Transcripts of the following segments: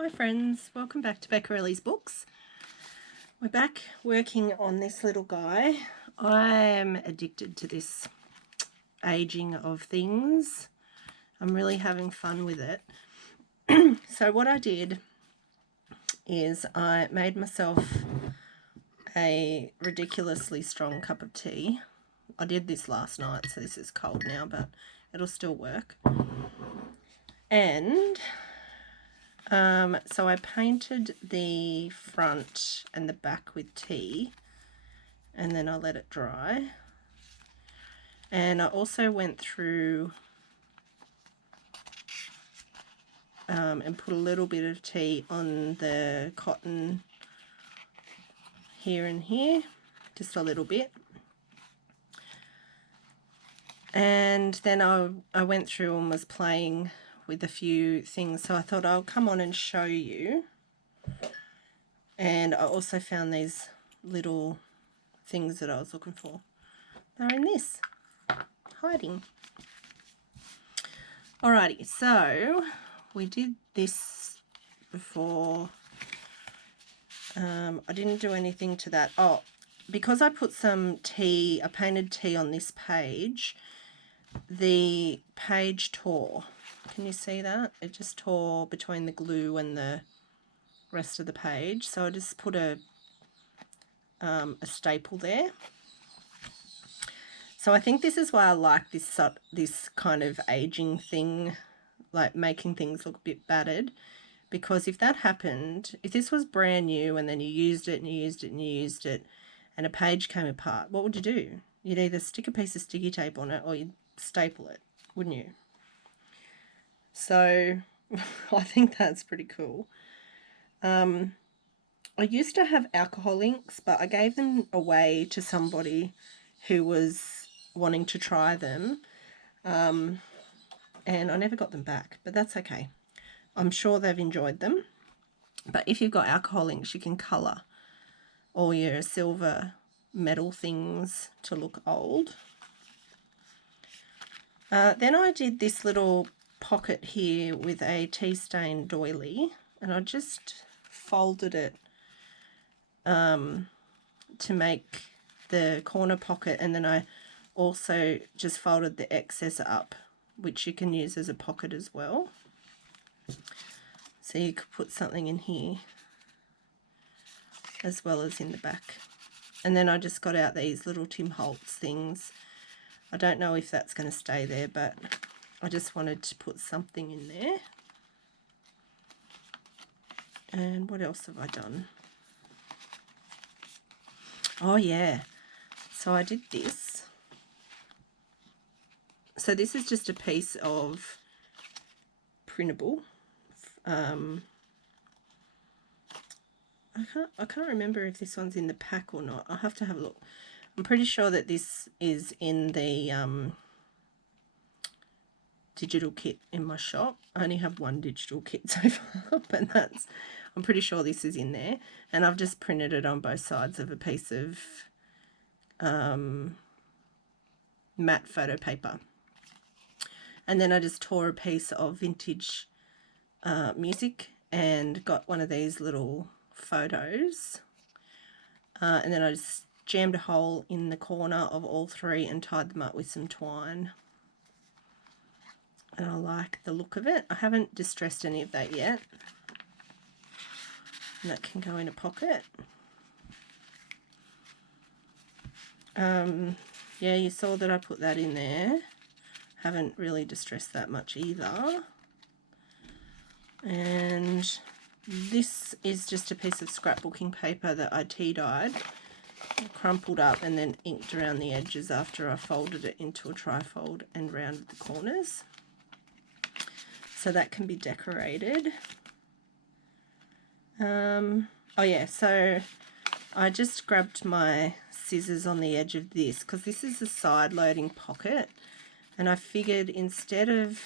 Hi friends, welcome back to Beccarelli's Books. We're back working on this little guy. I am addicted to this aging of things. I'm really having fun with it. So what I did is I made myself a ridiculously strong cup of tea. I did this last night, so this is cold now, but it'll still work. And so I painted the front and the back with tea, and then I let it dry. And I also went through and put a little bit of tea on the cotton here and here, just a little bit. And then I went through and was playing with a few things, so I thought I'll come on and show you. And I also found these little things that I was looking for. They're in this, hiding. Alrighty, so we did this before. I didn't do anything to that. Oh, because I put some tea, I painted tea on this page, the page tore. Can you see that? It just tore between the glue and the rest of the page. So I just put a staple there. So I think this is why I like this kind of aging thing, like making things look a bit battered. Because if that happened, if this was brand new and then you used it and you used it and you used it and a page came apart, what would you do? You'd either stick a piece of sticky tape on it or you'd staple it, wouldn't you? So I think that's pretty cool. I used to have alcohol inks, but I gave them away to somebody who was wanting to try them, and I never got them back, but that's okay. I'm sure they've enjoyed them. But if you've got alcohol inks, you can colour all your silver metal things to look old. Then I did this little pocket here with a tea stain doily, and I just folded it to make the corner pocket, and then I also just folded the excess up, which you can use as a pocket as well. So you could put something in here as well as in the back. And then I just got out these little Tim Holtz things. I don't know if that's going to stay there, but I just wanted to put something in there. And what else have I done? Oh yeah, so I did this. So this is just a piece of printable. I can't remember if this one's in the pack or not. I'll have to have a look. I'm pretty sure that this is in the digital kit in my shop. I only have one digital kit so far, but I'm pretty sure this is in there. And I've just printed it on both sides of a piece of matte photo paper. And then I just tore a piece of vintage music and got one of these little photos. And then I just jammed a hole in the corner of all three and tied them up with some twine. And I like the look of it. I haven't distressed any of that yet. And that can go in a pocket. Yeah, you saw that I put that in there. Haven't really distressed that much either. And this is just a piece of scrapbooking paper that I tea dyed, crumpled up and then inked around the edges after I folded it into a trifold and rounded the corners. So that can be decorated. Oh yeah, so I just grabbed my scissors on the edge of this because this is a side loading pocket, and I figured instead of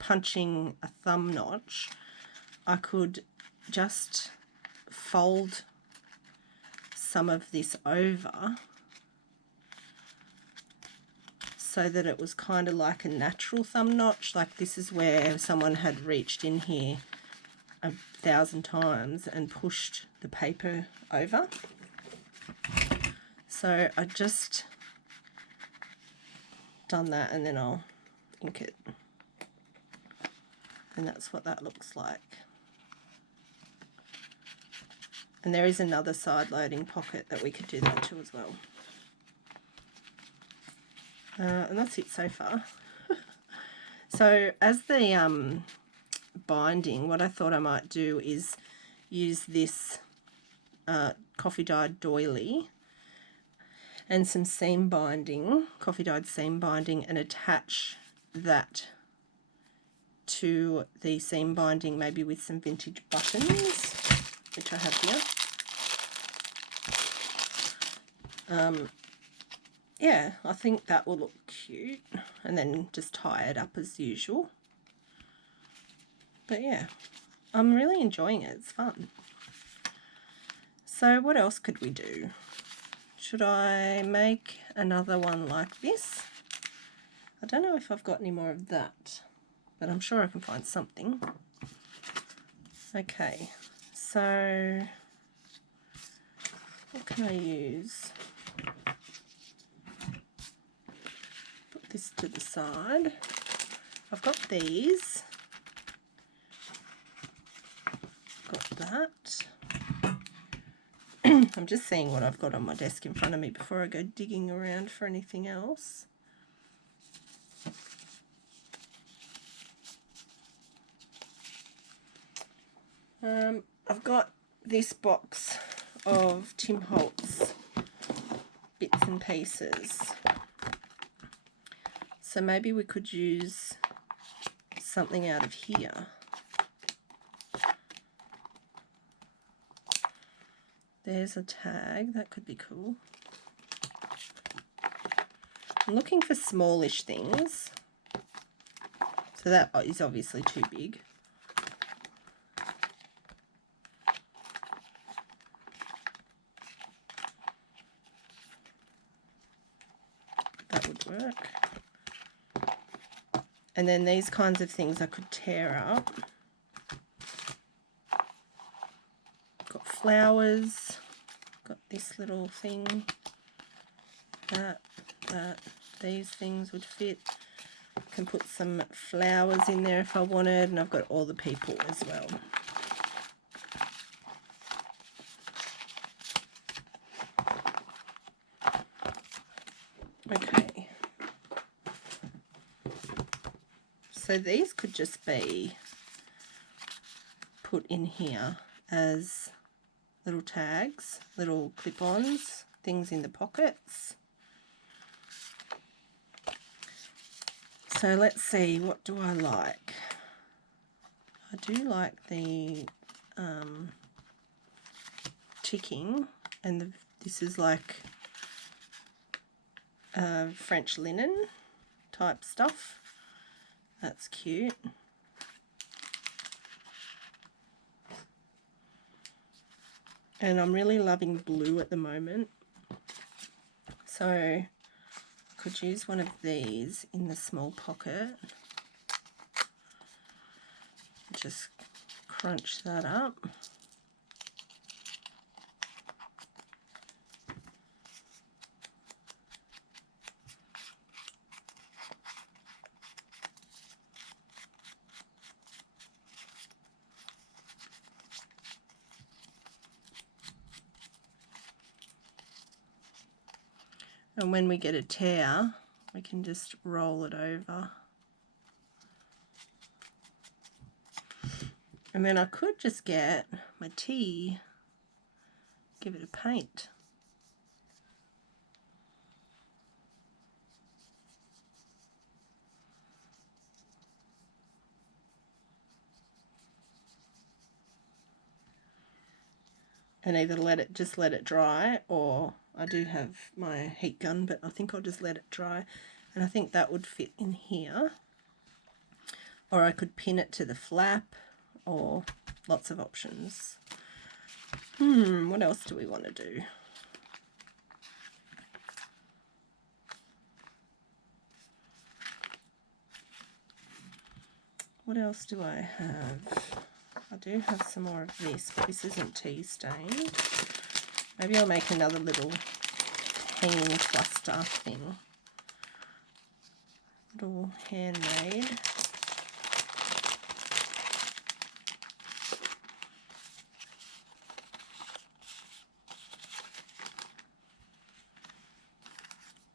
punching a thumb notch, I could just fold some of this over so that it was kind of like a natural thumb notch. Like this is where someone had reached in here 1,000 times and pushed the paper over. So I just done that, and then I'll ink it. And that's what that looks like. And there is another side loading pocket that we could do that to as well. And that's it so far. So as the binding, what I thought I might do is use this coffee dyed doily and some seam binding, coffee dyed seam binding, and attach that to the seam binding, maybe with some vintage buttons, which I have here. Yeah, I think that will look cute, and then just tie it up as usual. But yeah, I'm really enjoying it. It's fun. So what else could we do? Should I make another one like this? I don't know if I've got any more of that, but I'm sure I can find something. Okay, so what can I use? Put this to the side. I've got these. Got that. I'm just seeing what I've got on my desk in front of me before I go digging around for anything else. I've got this box of Tim Holtz bits and pieces. So maybe we could use something out of here. There's a tag, that could be cool. I'm looking for smallish things. So that is obviously too big. That would work. And then these kinds of things I could tear up. Got flowers, got this little thing, that, these things would fit. Can put some flowers in there if I wanted, and I've got all the people as well. Okay. So these could just be put in here as little tags, little clip-ons, things in the pockets. So let's see, what do I like? I do like the ticking, and this is like French linen type stuff. That's cute. And I'm really loving blue at the moment. So I could use one of these in the small pocket. Just crunch that up. And when we get a tear, we can just roll it over. And then I could just get my tea, give it a paint. And either just let it dry, or I do have my heat gun, but I think I'll just let it dry. And I think that would fit in here. Or I could pin it to the flap, or lots of options. What else do we want to do? What else do I have? I do have some more of this, but this isn't tea stained. Maybe I'll make another little hanging cluster thing. Little handmade.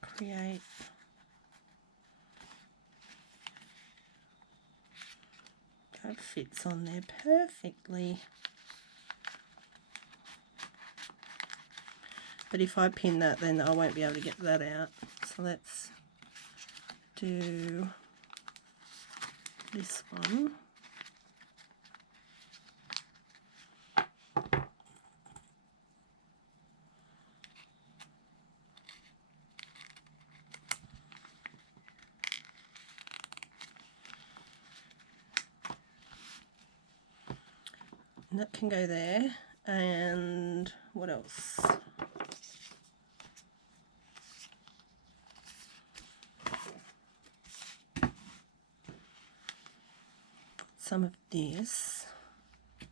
Create. That fits on there perfectly. But if I pin that, then I won't be able to get that out. So let's do this one. And that can go there. And what else? Some of this.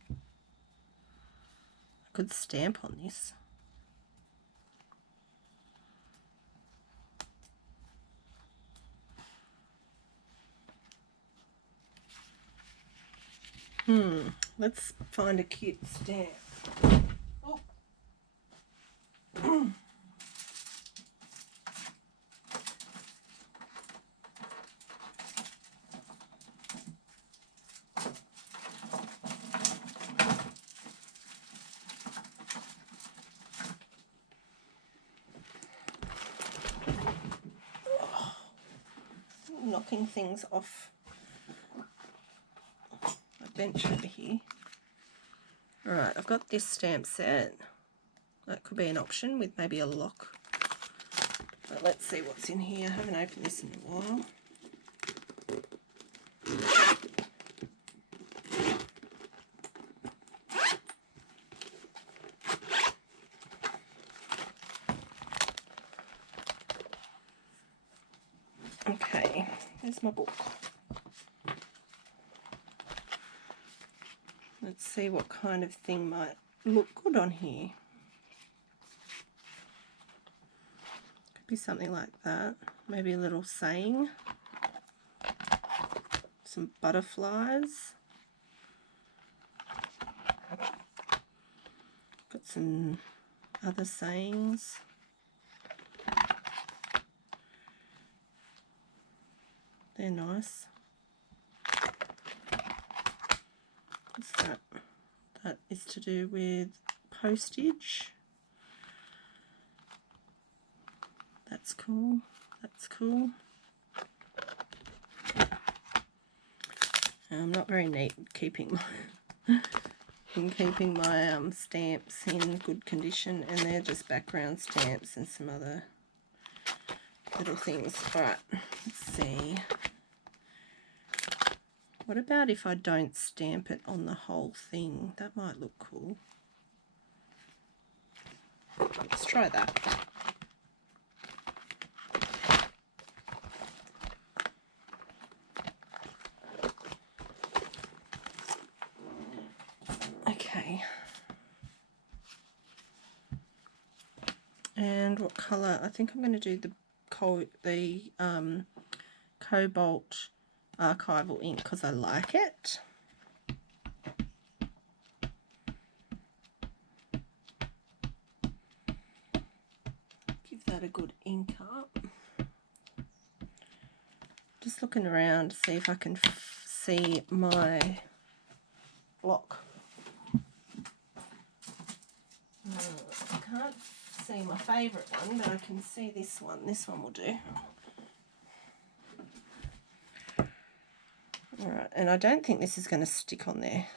I could stamp on this. Let's find a cute stamp. Oh. Knocking things off my bench over here. Alright, I've got this stamp set. That could be an option with maybe a lock. But let's see what's in here. I haven't opened this in a while. Okay, here's my book. Let's see what kind of thing might look good on here. Could be something like that. Maybe a little saying. Some butterflies. Got some other sayings. They're nice. What's that? That is to do with postage. That's cool. That's cool. I'm not very neat keeping my stamps in good condition, and they're just background stamps and some other little things. All right, let's see. What about if I don't stamp it on the whole thing? That might look cool. Let's try that. Okay. And what colour? I think I'm going to do the cobalt archival ink because I like it. Give that a good ink up. Just looking around to see if I can see my block. I can't see my favourite one, but I can see this one. This one will do. Alright, and I don't think this is going to stick on there.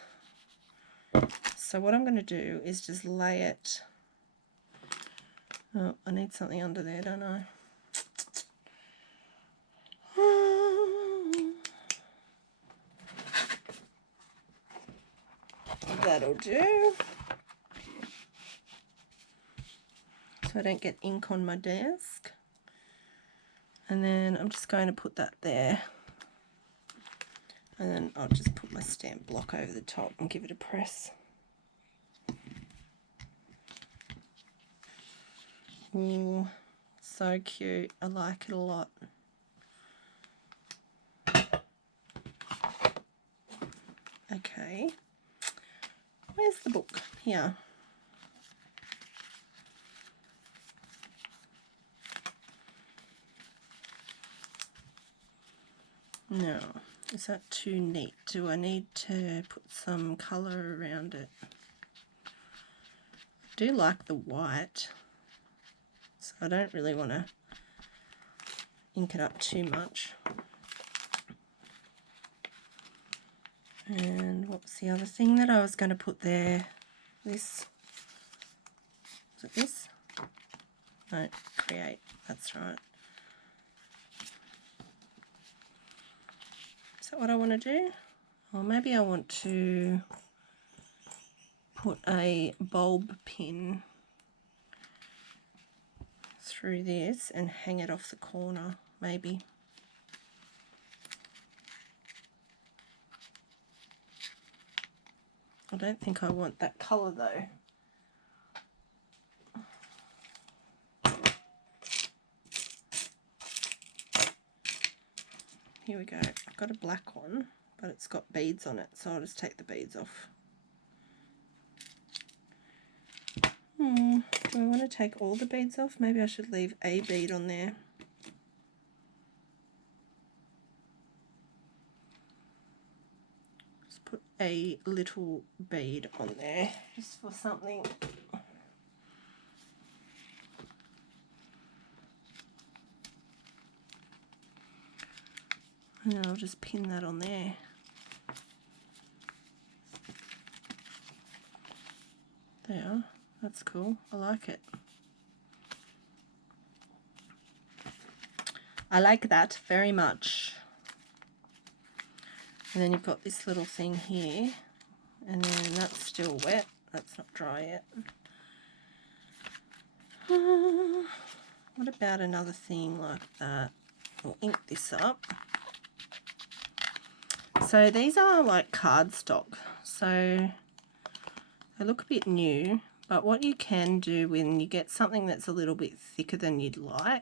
So what I'm going to do is just lay it. Oh, I need something under there, don't I? That'll do. So I don't get ink on my desk. And then I'm just going to put that there. And then I'll just put my stamp block over the top and give it a press. Ooh, so cute. I like it a lot. Okay, where's the book? Here. No, is that too neat? Do I need to put some colour around it? I do like the white, so I don't really want to ink it up too much. And what's the other thing that I was going to put there? This. Is it this? No, create. That's right. Is that what I want to do? Or maybe I want to put a bulb pin through this and hang it off the corner, maybe. I don't think I want that colour though. Here we go. I've got a black one, but it's got beads on it, so I'll just take the beads off. Do I want to take all the beads off? Maybe I should leave a bead on there. Just put a little bead on there, just for something. And then I'll just pin that on there. There, that's cool. I like it. I like that very much. And then you've got this little thing here, and then that's still wet. That's not dry yet. What about another thing like that? We'll ink this up. So these are like cardstock, so they look a bit new, but what you can do when you get something that's a little bit thicker than you'd like,